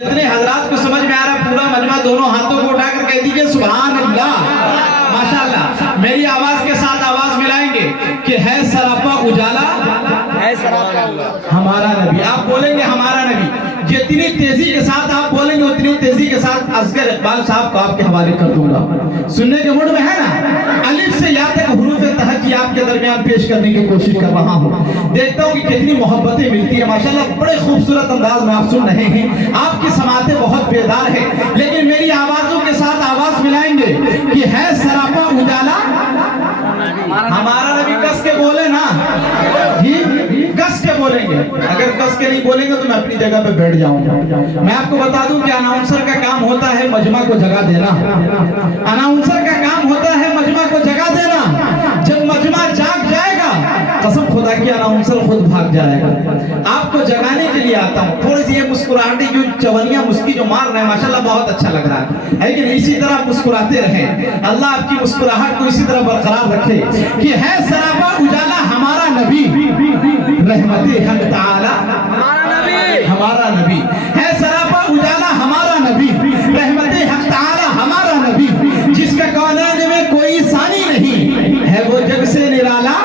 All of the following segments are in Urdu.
جتنے حضرات کو سمجھ میں آ رہا ہے پورا مجمع دونوں ہاتھوں کو اٹھا کر کہہ دیجئے سبحان اللہ، ماشاءاللہ۔ میری آواز کے ساتھ آواز ملائیں گے کہ ہے سراپا اجالا ہمارا نبی۔ آپ بولیں گے ہمارا نبی، جتنی تیزی کے ساتھ آپ بولیں گے اتنی تیزی کے ساتھ اصغر اقبال صاحب کو آپ کے حوالے کر دوں گا۔ سننے کے موڈ میں ہے نا؟ الف سے یا تک حروف تہجی آپ کے درمیان پیش کرنے کی کوشش کر رہا ہوں۔ دیکھتا ہوں کہ کتنی محبتیں ملتی ہیں ماشاءاللہ، بڑے خوبصورت انداز میں آپ سن رہے ہیں، آپ کی سماعتیں بہت بیدار ہیں، لیکن میری آوازوں کے ساتھ آواز ملائیں گے کہ ہے سراپا اجالا ہمارا نبی۔ کس کے بولے نا جی، کس کے بولیں گے۔ اگر کس کے نہیں بولیں گے تو میں اپنی جگہ پہ بیٹھ جاؤں گا۔ میں آپ کو بتا دوں کہ اناؤنسر کا کام ہوتا ہے مجمع کو جگہ دینا، اناؤنسر کا کام ہوتا ہے مجمع کو جگہ دینا۔ جب مجمع جاگ جائے گا قسم خدا کی اناؤنسر خود بھاگ جائے گا۔ آپ کو جگانے کے لیے آتا ہوں۔ تھوڑی سی یہ مسکراہٹیں جو چونیاں مسکی جو مار رہے ہیں ماشاءاللہ بہت اچھا لگ رہا ہے، لیکن اسی طرح مسکراتے رہیں۔ اللہ آپ کی مسکراہٹ کو اسی طرح برقرار رکھے کہ ہے سراپا اجالا ہمارا نبی، رحمت حق تعالی ہمارا نبی، ہے سراپا اجالا ہمارا نبی، رحمت حق تعالی ہمارا نبی، جس کا کونین میں کوئی ثانی نہیں، ہے وہ جگ سے نرالا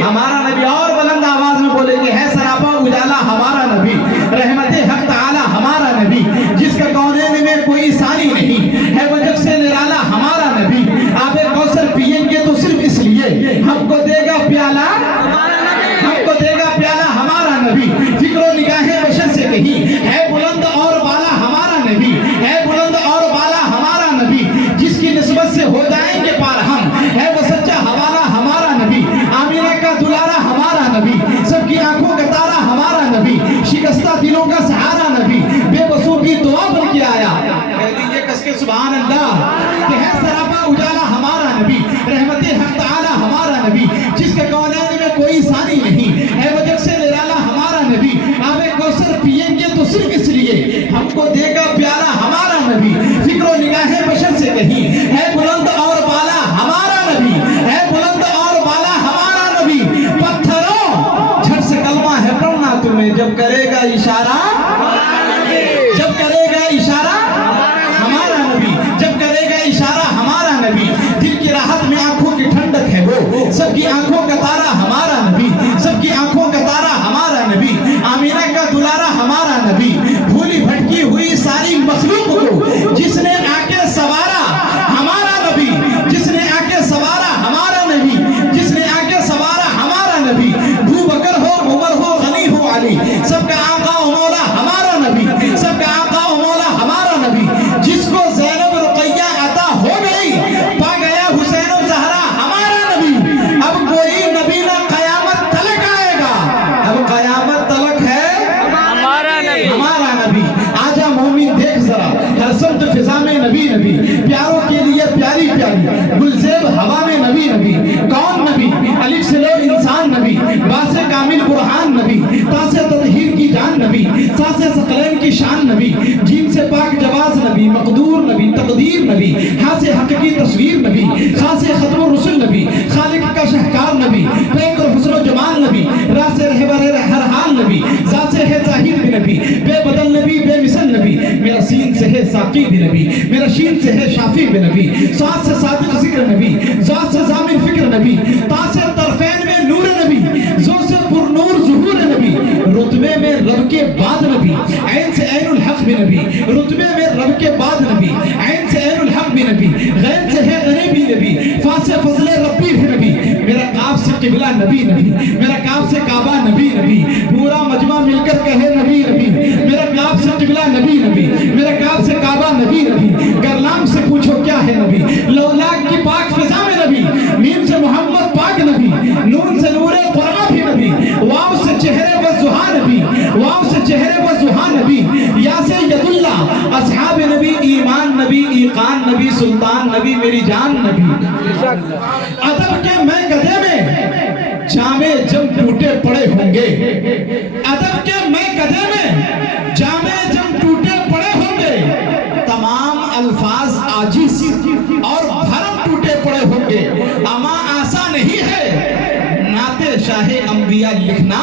ہمارا نبی۔ اور بلند آواز میں بولیں گے ہے سراپا اجالا ہمارا نبی، رحمت حق تعالی ہمارا نبی، جس کا کونین میں کوئی ثانی نہیں، ہے وہ جگ سے نرالا ہمارا نبی۔ آب کوثر پئیں گے تو صرف اس لیے ہم کو دے گا پیالہ، ہم کو دے گا پیالہ ہمارا نبی۔ فکر و نگاہ بشر سے کہیں ہے بلند اور بالا ہمارا نبی، ہے بلند اور بالا ہمارا نبی، جس کی نسبت سے ہو جائیں گے پار ہم، ہے وہ سچا حوالہ ہمارا نبی۔ آمینہ کا دلارا ہمارا نبی، سب کی آنکھوں کا تارا ہمارا نبی، شکستہ دلوں کا سہارا نبی، بے بسوں کی دعا بن کے آیا۔ کہہ دیجئے کس کے سبحان اللہ کہ ہے سراپا اجالا ہمارا نبی، رحمت حق تعالی ہمارا نبی، جس کے کونین میں کوئی ثانی نہیں، ہے وہ جگ سے نرالا ہمارا نبی۔ آب کوثر پئیں گے تو صرف اس لیے ہم کو دے گا پیارا ہمارا نبی۔ فکر و نگاہ بشر سے کہیں ہے بلند اور بالا ہمارا نبی، ہے بلند اور بالا ہمارا نبی۔ پتھروں جھٹ سے کلمہ ہے پڑھنا تمہیں، جب کرے گا اشارہ، جب کرے گا اشارہ ہمارا نبی، جب کرے گا اشارہ ہمارا نبی۔ دل کی راحت میں آنکھوں کی ٹھنڈک ہے وہ، سب کی آنکھوں کا تارا ہمارا نبی، سب کی آنکھوں کا تارا ہمارا نبی۔ آمینہ کا دلارا ہمارا نبی، بھولی بھٹکی ہوئی ساری مخلوق کو جس نے آ کے سوارا ہمارا نبی، جس نے آ کے سوارا ہمارا نبی، جس نے آ کے سوارا ہمارا نبی۔ ابو بکر ہو عمر ہو غنی ہو علی، سب کا آقا و مولا ہمارا نبی، سب کا آقا و مولا ہمارا نبی۔ جس کو زینب رقیہ عطا ہو گئی پا گیا حسین و زہرا ہمارا نبی۔ اب کوئی نبی نہ قیامت تلک آئے گا، اب قیامت تلک ہے ہمارا نبی۔ آجا مومن دیکھ ذرا ہر سمت فضا میں نبی نبی، پیاروں کے لیے پیاری پیاری گلزیب ہوا میں نبی نبی۔ کون نبی؟ الف سے لو انسان نبی، با سے کامل برہان نبی، تا سے تطہیر کی جان نبی، سا سے ثقلین کی شان نبی، جیم سے پاک جواز نبی، مقدور نبی، تقدیر نبی، ہا سے حق کی تصویر نبی، خا سے ختم الرسل نبی، خالق کا شہکار نبی، پیک اور حسن و جمال نبی، را سے رہبر ہر حال نبی، زا سے ہے ظاہر بھی نبی، بے بدل نبی، بے مثل نبی، میرا سین سے ہے ساقی بھی نبی، میرا شین سے ہے شافی بھی نبی، سات سے صادق ذکر نبی، ذات سے ضامن فکر نبی، تا سے طرفین میں نور نبی، زو سے پر نور ظہور نبی، رتبے میں رب کے بعد نبی، عین سے عین الحق بھی نبی، رتبے میں رب کے بعد نبی، عین سے عین الحق بھی نبی، غین سے ہے غنی بھی نبی، فا سے فضل ربی بھی نبی، میرا کاف سے قبلہ نبی نبی، میرا کاف سے کعبہ نبی نبی، پورا مجمع مل کر کہے نبی نبی، میرا کاف سے قبلہ نبی نبی، میرا کاف سے کعبہ نبی نبی۔ گرلام سے پوچھو کیا ہے نبی، لولاک کی پاک فضا میں نبی، میم سے محمد پاک نبی، نون سے نور قرآن بھی نبی، واو سے چہرے و زہا نبی، واو سے چہرے و زہا نبی، یا سے ید اللہ اصحاب نبی، ایمان نبی، ایقان نبی، سلطان نبی، میری جان نبی۔ ادب کے میں گدھے میں جامے جم ٹوٹے پڑے ہوں گے، ادب کے میں گدھے میں جامے جم ٹوٹے پڑے ہوں گے، تمام الفاظ عاجز اور بھرم ٹوٹے پڑے ہوں گے، اما آسا نہیں ہے نعت شاہ انبیاء لکھنا